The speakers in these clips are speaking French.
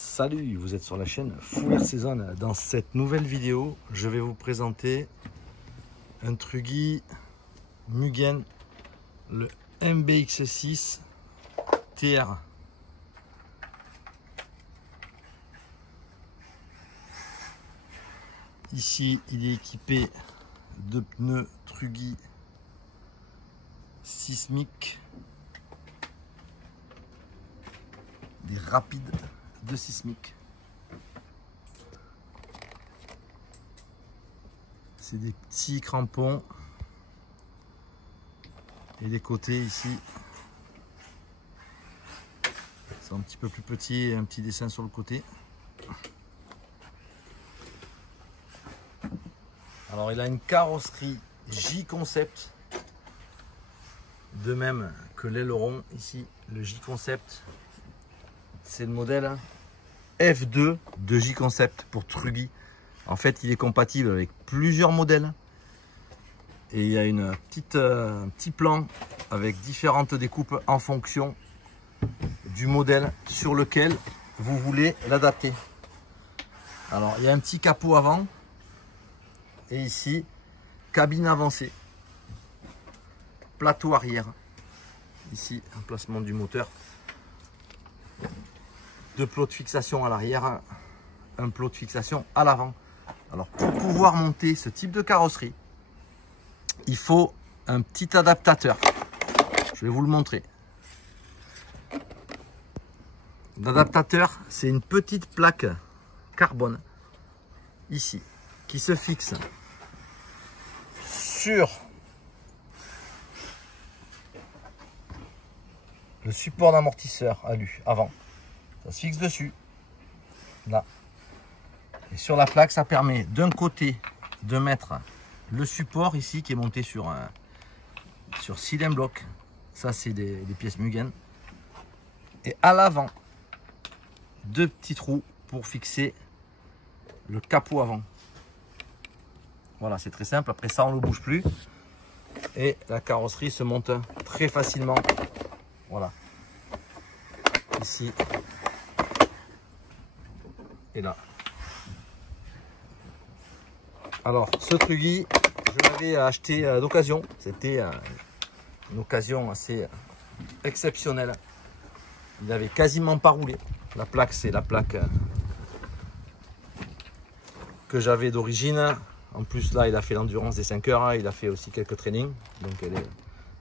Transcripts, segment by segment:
Salut, vous êtes sur la chaîne Full Air Season. Dans cette nouvelle vidéo, je vais vous présenter un Truggy Mugen, le MBX6 TR. Ici, il est équipé de pneus Truggy sismiques, des rapides de sismique. C'est des petits crampons et les côtés ici c'est un petit peu plus petit et un petit dessin sur le côté. Alors il a une carrosserie J-Concept, de même que l'aileron ici, le J-Concept. C'est le modèle F2 de J-Concept pour Truggy. En fait, il est compatible avec plusieurs modèles. Et il y a un petit plan avec différentes découpes en fonction du modèle sur lequel vous voulez l'adapter. Alors, il y a un petit capot avant. Et ici, cabine avancée. Plateau arrière. Ici, emplacement du moteur. Deux plots de fixation à l'arrière, un plot de fixation à l'avant. Alors pour pouvoir monter ce type de carrosserie, il faut un petit adaptateur. Je vais vous le montrer. L'adaptateur, c'est une petite plaque carbone ici qui se fixe sur le support d'amortisseur alu avant. Ça se fixe dessus, là. Et sur la plaque, ça permet d'un côté de mettre le support ici qui est monté sur cylindre bloc. Ça, c'est des pièces Mugen. Et à l'avant, deux petits trous pour fixer le capot avant. Voilà, c'est très simple. Après ça, on ne le bouge plus. Et la carrosserie se monte très facilement. Voilà. Ici. Et là. Alors ce Truggy, je l'avais acheté d'occasion. C'était une occasion assez exceptionnelle. Il n'avait quasiment pas roulé. La plaque, c'est la plaque que j'avais d'origine. En plus là, il a fait l'endurance des 5 heures. Il a fait aussi quelques trainings. Donc elle est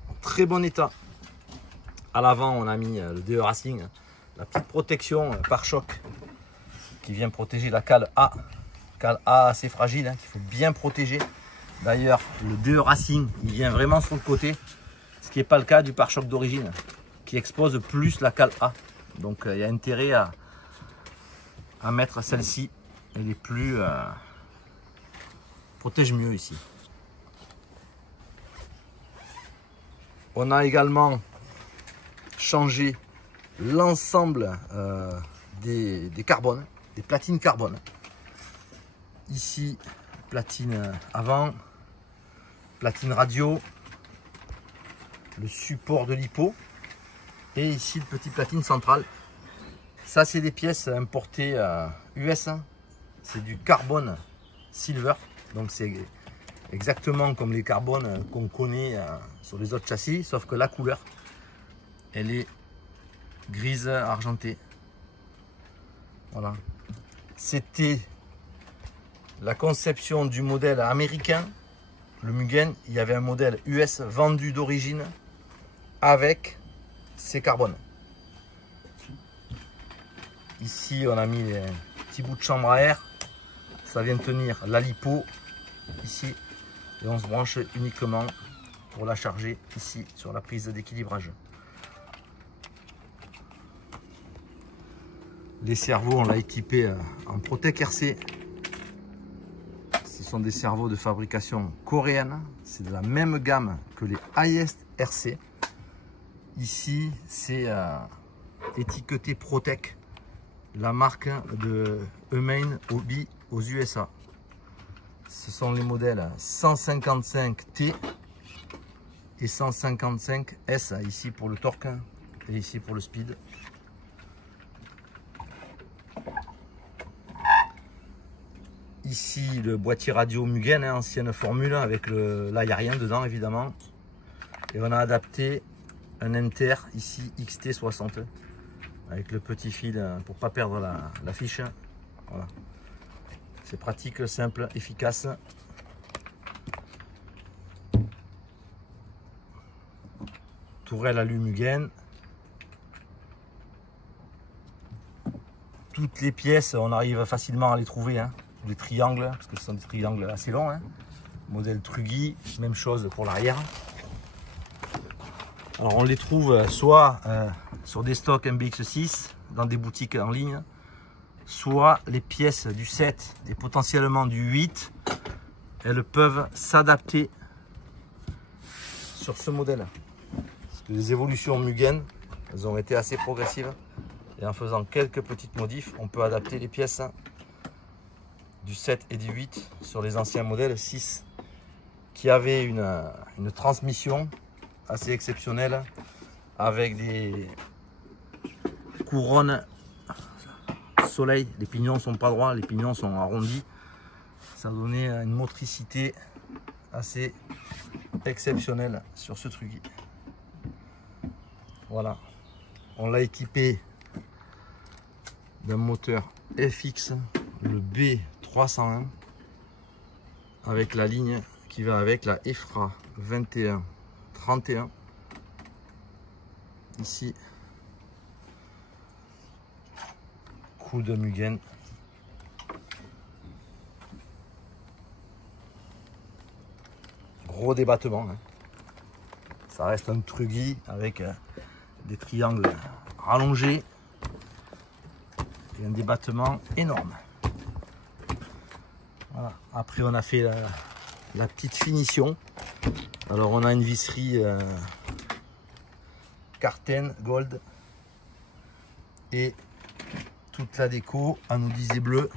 en très bon état. À l'avant, on a mis le DE Racing, la petite protection pare-choc qui vient protéger la cale A. Cale A assez fragile, qu'il faut bien protéger. D'ailleurs, le DE Racing, il vient vraiment sur le côté, ce qui n'est pas le cas du pare-choc d'origine, qui expose plus la cale A. Donc, il y a intérêt à mettre celle-ci. Elle est plus... protège mieux ici. On a également changé l'ensemble des carbones, des platines carbone. Ici, platine avant, platine radio, le support de l'hypo et ici le petit platine central. Ça, c'est des pièces importées US. C'est du carbone silver. Donc, c'est exactement comme les carbones qu'on connaît sur les autres châssis, sauf que la couleur, elle est grise argentée. Voilà. C'était la conception du modèle américain, le Mugen. Il y avait un modèle US vendu d'origine avec ces carbones. Ici, on a mis les petits bouts de chambre à air. Ça vient tenir la lipo ici. Et on se branche uniquement pour la charger ici sur la prise d'équilibrage. Les cerveaux, on l'a équipé en Protec RC. Ce sont des cerveaux de fabrication coréenne. C'est de la même gamme que les Highest RC. Ici, c'est étiqueté Protec, la marque de Humane Hobby aux USA. Ce sont les modèles 155T et 155S, ici pour le torque et ici pour le speed. Ici le boîtier radio Mugen, hein, ancienne formule, avec là il n'y a rien dedans évidemment. Et on a adapté un Inter ici XT60 avec le petit fil pour pas perdre la fiche. Voilà. C'est pratique, simple, efficace. Tourelle alu Mugen. Toutes les pièces, on arrive facilement à les trouver, hein. Les triangles, parce que ce sont des triangles assez longs, hein. Modèle Truggy, même chose pour l'arrière. Alors on les trouve soit sur des stocks MBX6 dans des boutiques en ligne, soit les pièces du 7 et potentiellement du 8, elles peuvent s'adapter sur ce modèle. Parce que les évolutions Mugen, elles ont été assez progressives. Et en faisant quelques petites modifs, on peut adapter les pièces du 7 et du 8 sur les anciens modèles 6 qui avaient une transmission assez exceptionnelle avec des couronnes soleil. Les pignons ne sont pas droits, les pignons sont arrondis. Ça donnait une motricité assez exceptionnelle sur ce Truggy. Voilà, on l'a équipé d'un moteur FX, le B301, avec la ligne qui va avec, la EFRA 2131. Ici, coup de Mugen. Gros débattement, hein. Ça reste un Truggy avec des triangles rallongés et un débattement énorme. Voilà. Après on a fait la petite finition. Alors on a une visserie Carten Gold et toute la déco anodisée bleu.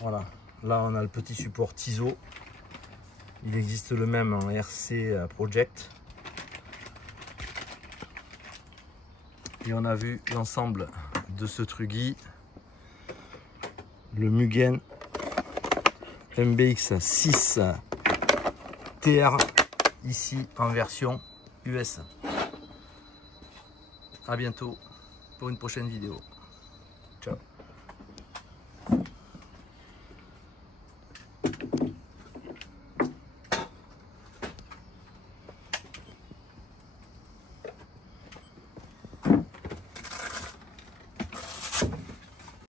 Voilà, là on a le petit support Tiso. Il existe le même en RC Project. Et on a vu l'ensemble de ce Truggy, le Mugen MBX 6 TR, ici en version US. À bientôt pour une prochaine vidéo. Ciao.